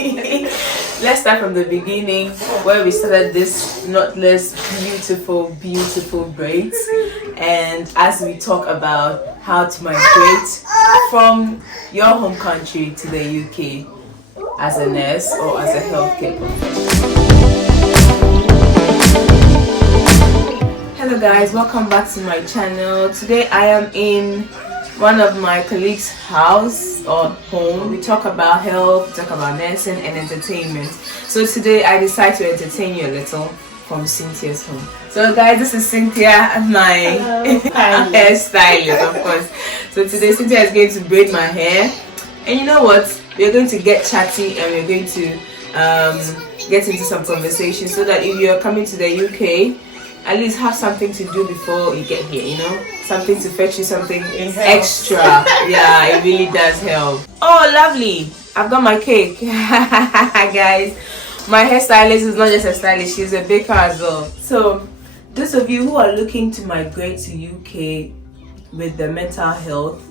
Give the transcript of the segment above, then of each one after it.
Let's start from the beginning where we started this knotless, beautiful braids. And as we talk about how to migrate from your home country to the UK as a nurse or as a healthcare professional. Hello guys, welcome back to my channel. Today I am in one of my colleagues' house or home. We talk about health, we talk about nursing and entertainment. So today I decided to entertain you a little from Cynthia's home. So guys, this is Cynthia, my hairstylist, of course. So today Cynthia is going to braid my hair. And you know what? We're going to get chatty and we're going to get into some conversation so that if you're coming to the UK, at least have something to do before you get here, you know? Something to fetch you something extra. Yeah, it really does help. Oh, lovely. I've got my cake. Guys, my hairstylist is not just a stylist, she's a baker as well. So, those of you who are looking to migrate to UK with the mental health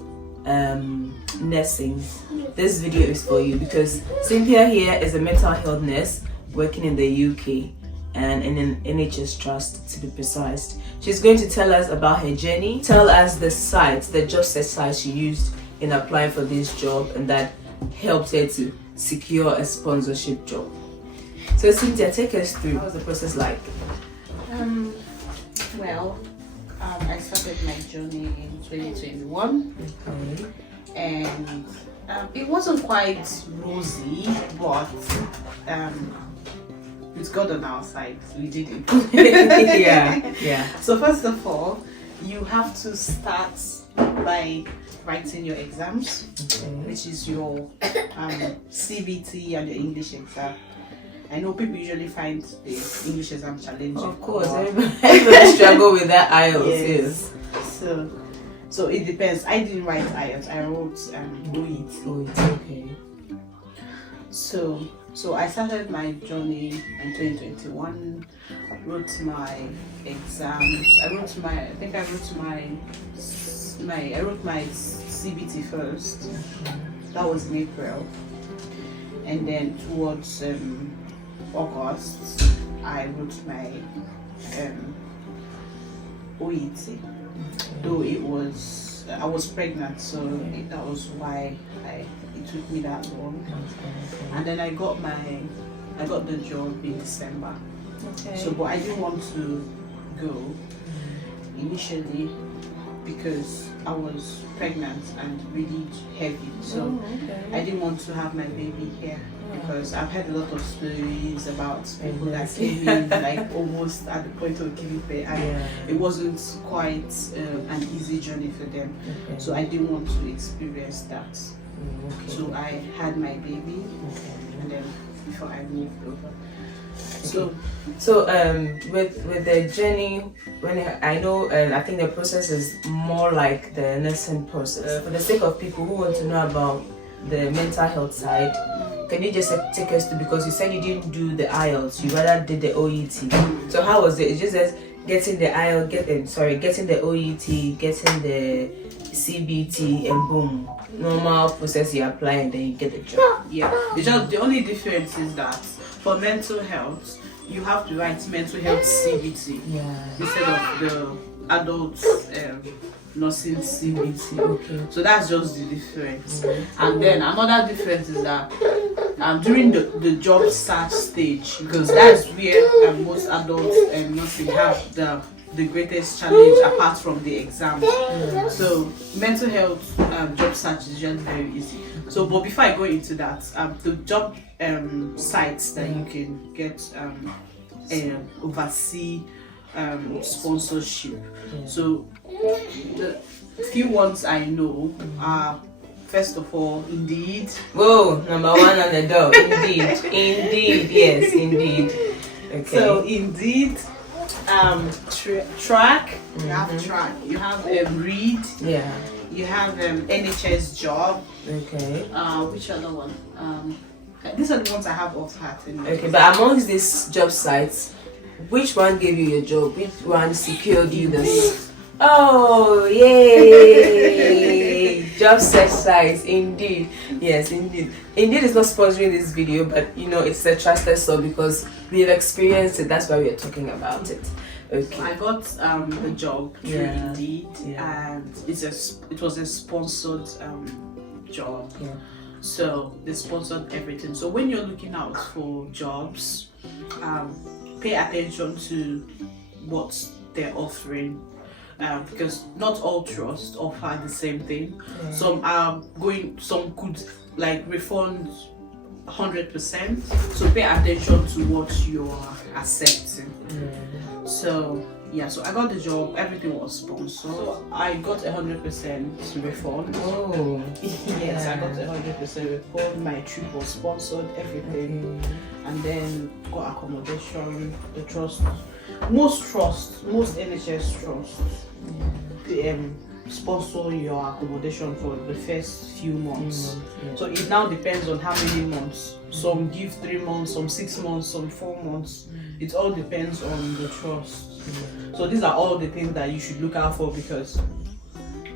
nursing, this video is for you because Cynthia here is a mental health nurse working in the UK. And in an NHS trust, to be precise. She's going to tell us about her journey, tell us the sites, the job set sites she used in applying for this job and that helped her to secure a sponsorship job. So Cynthia, take us through. What was the process like? I started my journey in 2021. Okay. And it wasn't quite rosy, but with God on our side, we did it. yeah. So first of all, you have to start by writing your exams, which is your CBT and your English exam. I know people usually find the English exam challenging. Of course, everybody struggle with that IELTS. Yes. So it depends. I didn't write IELTS. I wrote OET. Okay. So I started my journey in 2021. Wrote my exams. I wrote my CBT first. That was in April, and then towards August I wrote my OET. Though I was pregnant, so that was why it took me that long. And then I got the job in December. Okay. So, but I didn't want to go initially because I was pregnant and really heavy. So I didn't want to have my baby here because I've heard a lot of stories about people that came in like almost at the point of giving birth, and it wasn't quite an easy journey for them. Okay. So I didn't want to experience that. Okay. So I had my baby, and then before I moved over. So with the journey, I know, and I think the process is more like the nursing process. For the sake of people who want to know about the mental health side, can you just take us to, because you said you didn't do the IELTS, you rather did the OET. So how was it? It's just that getting the IELTS, getting the OET, getting the CBT, and boom, normal process you apply and then you get the job. Yeah. The only difference is that for mental health, you have to write mental health CBT instead of the adult nursing CBT. Okay. So that's just the difference. And then another difference is that during the job search stage, because that's where most adults nursing have the greatest challenge apart from the exam. So mental health job search is usually very easy. So, but before I go into that, the job sites that you can get oversee sponsorship. So the few ones I know are, first of all, Indeed. Whoa, number one on the door. Indeed, yes, indeed. Okay. So Indeed, Track. You have Track. You have Read. Yeah. You have NHS Job. Okay. Which other one? These are the ones I have off heart. Okay, but amongst these job sites, which one gave you your job? Which one secured you this? Oh, yay! Job search sites, indeed. Yes, indeed. Indeed, it's not sponsoring this video, but you know, it's a trusted source because we've experienced it. That's why we are talking about it. Okay. I got the job through Indeed, and it was a sponsored job. Yeah. So they sponsored everything. So when you're looking out for jobs, pay attention to what they're offering. Because not all trusts offer the same thing. Yeah. Some could like refund 100%. So pay attention to what you are accepting. Yeah. So so I got the job. Everything was sponsored. So I got 100% refund. Oh, yes, I got 100% refund. My trip was sponsored. Everything, and then got accommodation. The trust. Most NHS trusts sponsor your accommodation for the first few months. So it now depends on how many months. Some give 3 months, some 6 months, some 4 months. It all depends on the trust. So these are all the things that you should look out for, because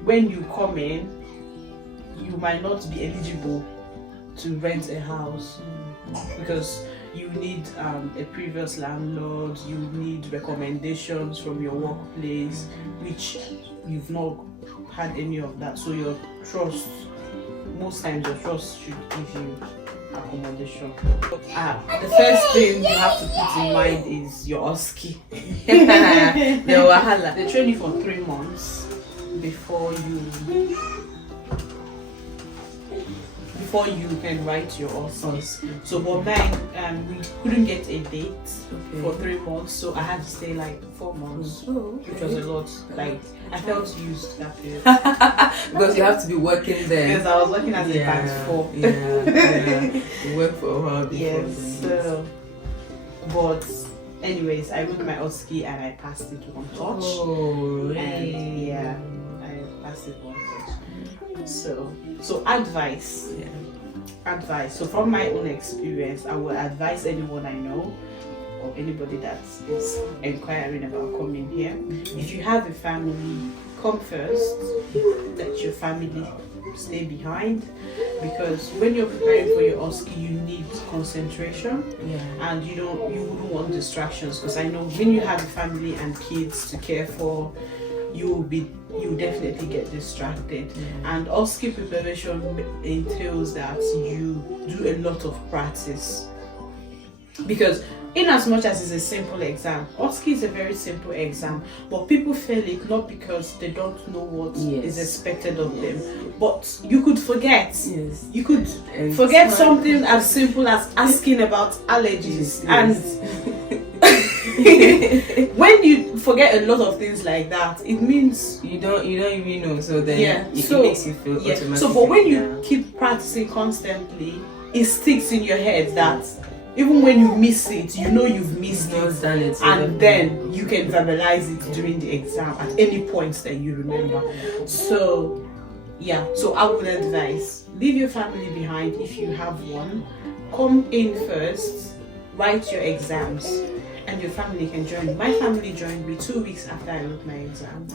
when you come in, you might not be eligible to rent a house because you need a previous landlord, you need recommendations from your workplace, which you've not had any of that. So your trust, most times your trust should give you accommodation. The first thing you have to put in mind is your OSCE. The wahala. They train you for 3 months before you can write your OSCE. So for mine, we couldn't get a date for 3 months, so I had to stay like 4 months, which was a lot. Like I felt used that period. Because you have to be working there. Because I was working as a band 4. You work for a while before. Yes. But anyways, I wrote my OSCE and I passed it one touch. Oh, really? And I passed it one touch. So advice. Advice. So from my own experience, I will advise anyone I know or anybody that is inquiring about coming here. If you have a family, come first. Let your family stay behind, because when you're preparing for your OSCE, you need concentration, and you wouldn't want distractions, because I know when you have a family and kids to care for, you definitely get distracted. And OSCE preparation entails that you do a lot of practice, because in as much as it's a simple exam, OSCE is a very simple exam, but people fail it not because they don't know what is expected of them, but you could forget. You could forget something as simple as asking about allergies, and when you forget a lot of things like that, it means you don't even know. So then it makes you feel automatically. So but when you keep practicing constantly, it sticks in your head that even when you miss it, you know you've missed it, and then you can verbalize it during the exam at any point that you remember. So I would advise, leave your family behind if you have one. Come in first, write your exams, and your family can join. My family joined me 2 weeks after I wrote my exam.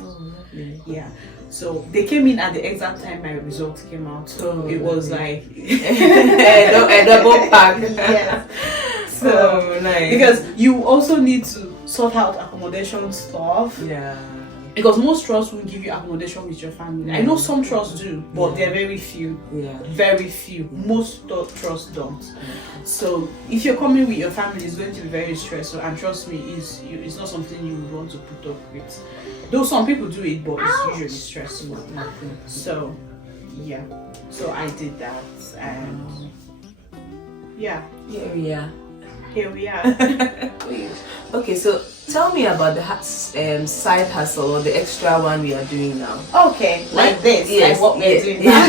So they came in at the exact time my results came out. So it was like a double pack. So nice. Because you also need to sort out accommodation stuff. Because most trusts will give you accommodation with your family. I know some trusts do, but they're very few. Very few. Most trusts don't. So if you're coming with your family, it's going to be very stressful. And trust me, it's not something you would want to put up with. Though some people do it, but it's usually stressful. So so I did that, and here we are. Okay, so tell me about the side hustle or the extra one we are doing now. Okay, like this, like what we're doing now.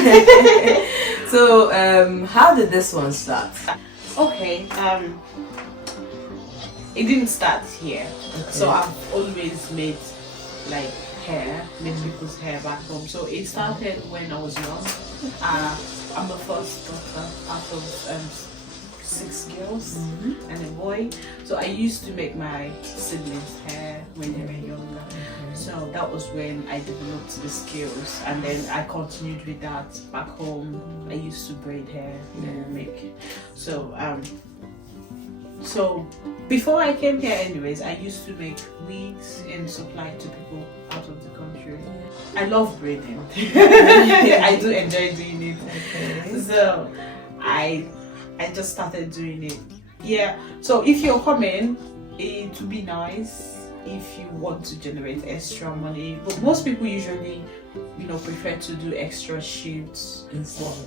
So how did this one start? Okay, it didn't start here. So I've always made like made people's hair back home. So it started when I was young. I'm the first daughter out of 6 girls and a boy. So I used to make my siblings' hair when they were younger. So that was when I developed the skills, and then I continued with that back home. I used to braid hair and make. So before I came here anyways, I used to make wigs and supply to people out of the country. I love braiding. I do enjoy doing it. Okay. So I just started doing it. Yeah. So if you're coming, it would be nice if you want to generate extra money. But most people usually, prefer to do extra shoots.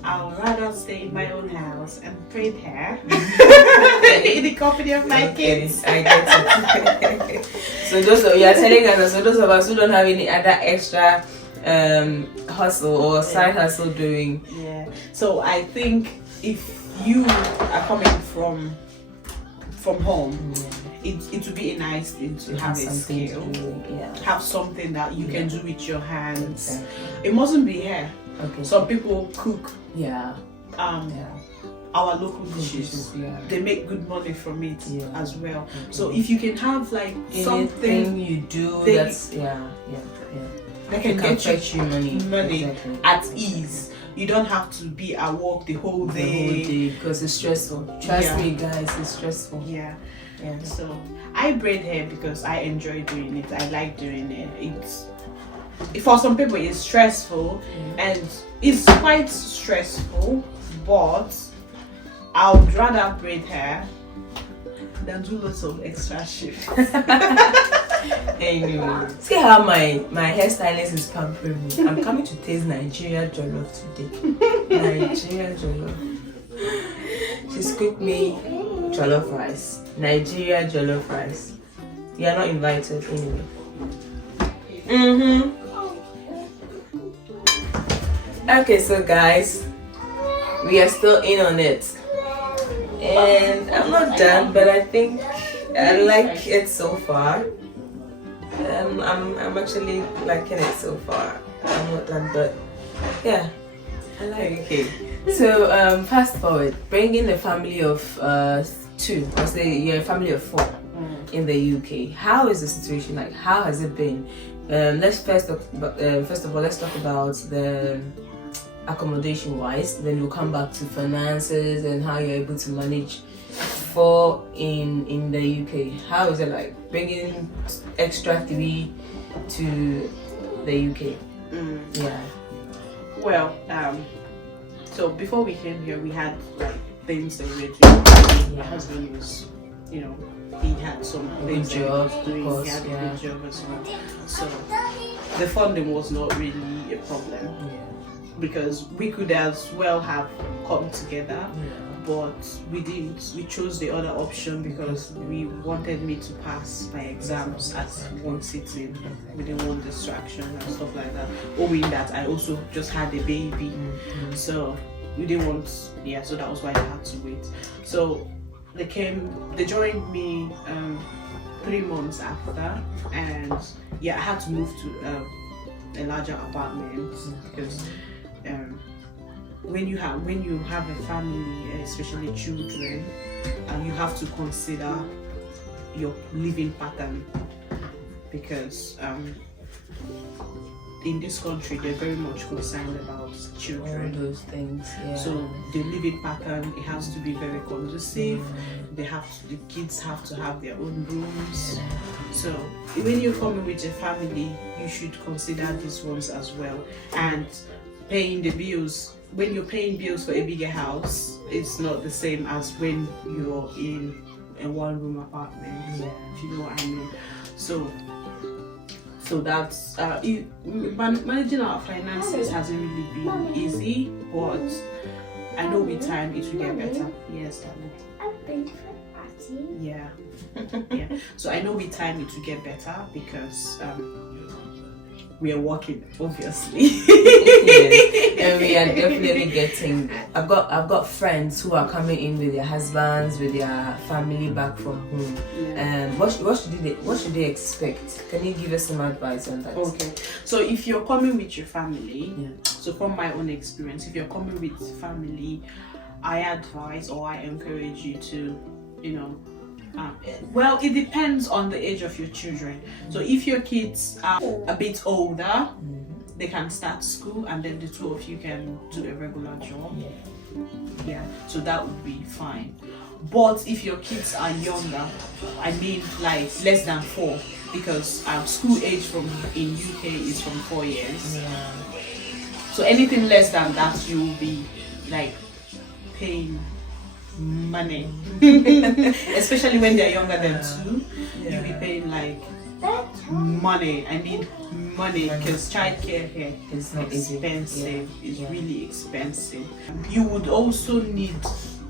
I would rather stay in my own house and braid hair in the company of my kids. I get it. So you are telling us, so those of us who don't have any other extra hustle or side hustle doing. Yeah. So I think if you are coming from home, it would be a nice thing to have a skill. Have something that you can do with your hands. Exactly. It mustn't be hair. Okay. Some people cook. Our local dishes. They make good money from it as well. Okay. So if you can have like something you do that's that can get you money at ease. You don't have to be at work the whole day because it's stressful. Trust me, guys, it's stressful. Yeah. So I braid hair because I enjoy doing it. I like doing it. It's for some people it's stressful, and it's quite stressful, but I would rather braid hair than do lots of extra shifts. Anyway, see how my hairstylist is pampering me. I'm coming to taste Nigeria jollof today. Nigeria jollof. She's cooked me jollof rice. Nigeria jollof rice. You are not invited anyway. Okay, so guys, we are still in on it, and I'm not done, but I think I like it so far. I'm actually liking it so far. I'm not done, but yeah, I like it. Okay. So fast forward, bringing a family of 2, or say you're a family of 4 in the UK. How is the situation like? How has it been? Let's first of all, let's talk about the accommodation wise. Then we'll come back to finances and how you're able to manage 4 in the UK. How is it like bringing extra 3 to the UK? Well, so before we came here, we had like things that we were doing. My husband was, he had some things that he was doing. He had a good job as well. So the funding was not really a problem because we could as well have come together. But we didn't. We chose the other option because we wanted me to pass my exams at one sitting. We didn't want distraction and stuff like that. Owing that I also just had a baby, so we didn't want. So that was why I had to wait. So they joined me 3 months after, and I had to move to a larger apartment because. When you have a family, especially children, you have to consider your living pattern because in this country they're very much concerned about children. All those things. So the living pattern, it has to be very conducive. The kids have to have their own rooms. So when you're coming with your family, you should consider these ones as well. And paying the bills. When you're paying bills for a bigger house, it's not the same as when you're in a 1-room apartment. If you know what I mean. So that's managing our finances hasn't really been easy, but I know with time it will get better. Yes, darling. Yeah. So I know with time it will get better because we are working, obviously. And we are definitely getting. I've got friends who are coming in with their husbands, with their family back from home. What should they expect? Can you give us some advice on that? Okay. So if you're coming with your family, so from my own experience, if you're coming with family, I advise or I encourage you to, well, it depends on the age of your children. So if your kids are a bit older, they can start school, and then the two of you can do a regular job. Yeah, so that would be fine. But if your kids are younger, I mean like less than 4, because school age in UK is from 4 years. So anything less than that, you will be like paying money. Especially when they're younger than 2, you'll be paying like money. I mean money, because childcare here is expensive. It's really expensive. You would also need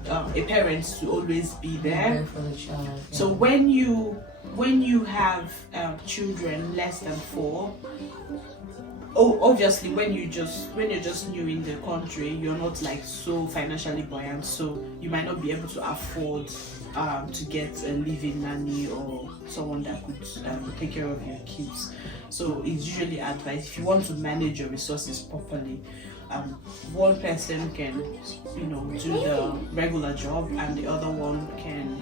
a parent to always be there for the child. So when you have children less than 4, obviously when you're just new in the country, you're not like so financially buoyant, so you might not be able to afford to get a living nanny or someone that could take care of your kids. So it's usually advised, if you want to manage your resources properly, one person can do the regular job, and the other one can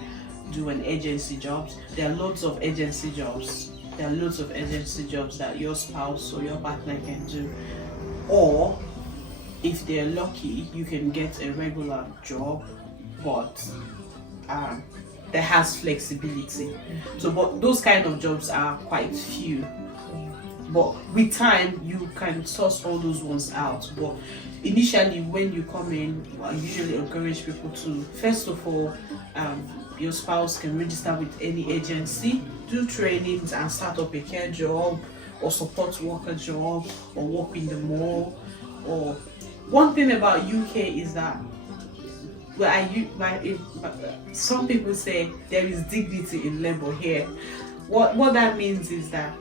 do an agency job. There are loads of agency jobs. That your spouse or your partner can do, or if they're lucky, you can get a regular job, but that has flexibility. So, but those kind of jobs are quite few. But with time, you can source all those ones out. But initially, when you come in, I usually encourage people to, first of all, your spouse can register with any agency, do trainings, and start up a care job or support worker job or work in the mall. Or one thing about UK is that some people say there is dignity in labor here. What that means is that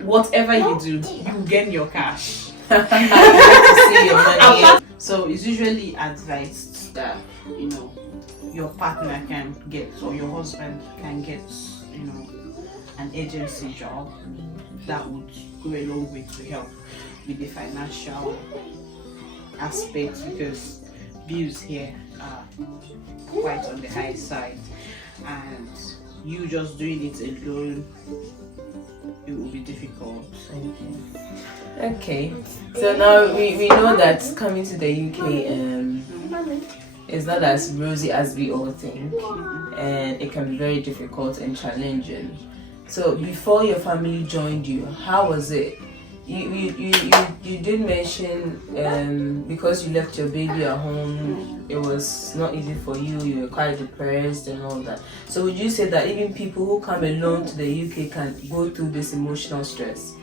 whatever you do, you gain your cash. You get to see your money. So it's usually advised that your partner can get, or your husband can get, an agency job. That would go a long way to help with the financial aspect, because bills here are quite on the high side, and you just doing it alone, it will be difficult. Okay, so now we know that coming to the UK is not as rosy as we all think, and it can be very difficult and challenging. So before your family joined you, how was it? You did mention because you left your baby at home, it was not easy for you. You were quite depressed and all that. So would you say that even people who come alone to the UK can go through this emotional stress?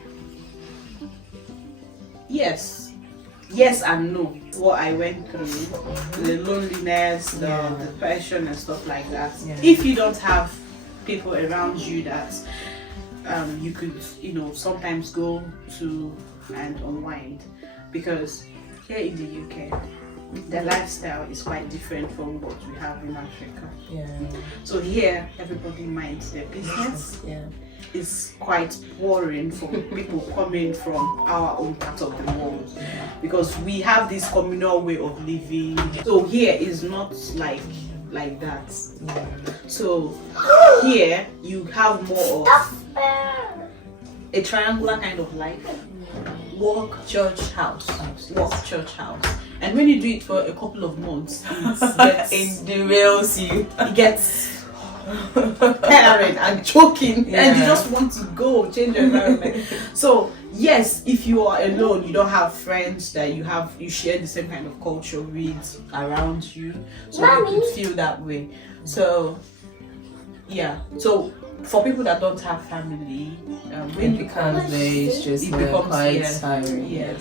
Yes and no. What I went through, the loneliness, the depression and stuff like that. If you don't have people around you that you could sometimes go to and unwind, because here in the UK the lifestyle is quite different from what we have in Africa. So here everybody minds their business. It's quite boring for people coming from our own part of the world, because we have this communal way of living. So here is not like that. So here you have more of a triangular kind of life: work, church, house, work, church, house. And when you do it for a couple of months, it derails you. It gets tiring and choking, and you just want to go change your environment. So yes, if you are alone, you don't have friends that you share the same kind of culture with around you, so you could feel that way. So so for people that don't have family, when it becomes very stressful, quite tiring.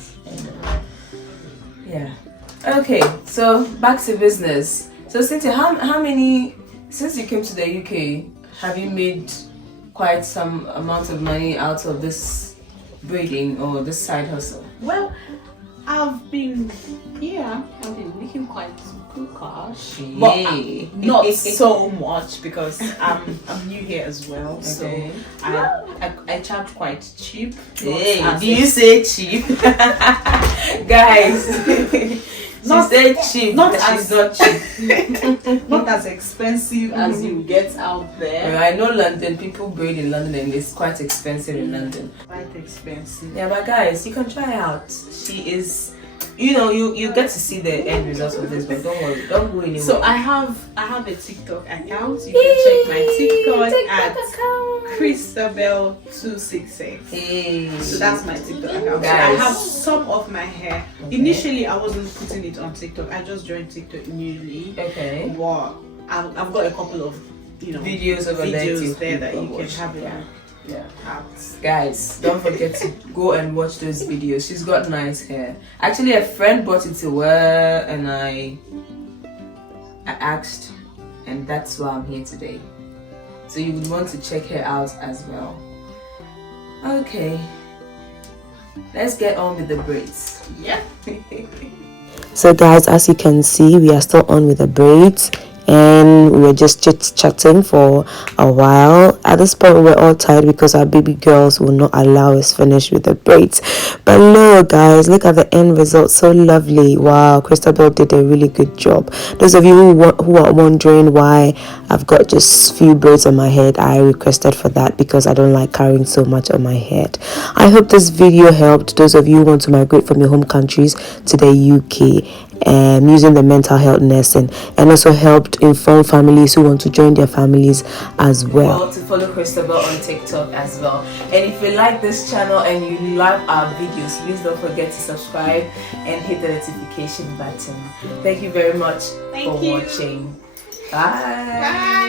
Okay, so back to business. So Cynthia, how many, since you came to the UK, have you made quite some amount of money out of this breeding or this side hustle? Well, I've been making quite good cash, but not so much, because I'm new here as well. Okay. So I charge quite cheap. Do you say cheap? Guys, She said cheap, not but as she's not cheap. not as expensive as you get out there. I know London, people braid in London and it's quite expensive in London. Quite expensive. Yeah, but guys, you can try out. She is, you get to see the end results of this, but don't worry, don't go anywhere. So I have a TikTok account. You can check my TikTok at Christabel266. Hey. So that's my TikTok account. So I Guys. have some of my hair. Okay. Initially, I wasn't putting it on TikTok. I just joined TikTok newly. Okay. But I've got a couple of Videos over there that you can watch. have it. Yeah. Out. Guys, don't forget to go and watch those videos. She's got nice hair. Actually, a friend brought it to her and I asked, and that's why I'm here today. So you would want to check her out as well. Okay, let's get on with the braids. Yeah. So guys, as you can see, we are still on with the braids and we were just chit-chatting for a while. At this point, we're all tired because our baby girls will not allow us finish with the braids. But look guys, look at the end result, so lovely. Wow, Christabel did a really good job. Those of you who are wondering why I've got just few braids on my head, I requested for that because I don't like carrying so much on my head. I hope this video helped those of you who want to migrate from your home countries to the UK using the mental health nursing, and also helped inform families who want to join their families as well. To follow Christabel on TikTok as well. And if you like this channel and you love our videos, please don't forget to subscribe and hit the notification button. Thank you very much for watching. Bye. Bye.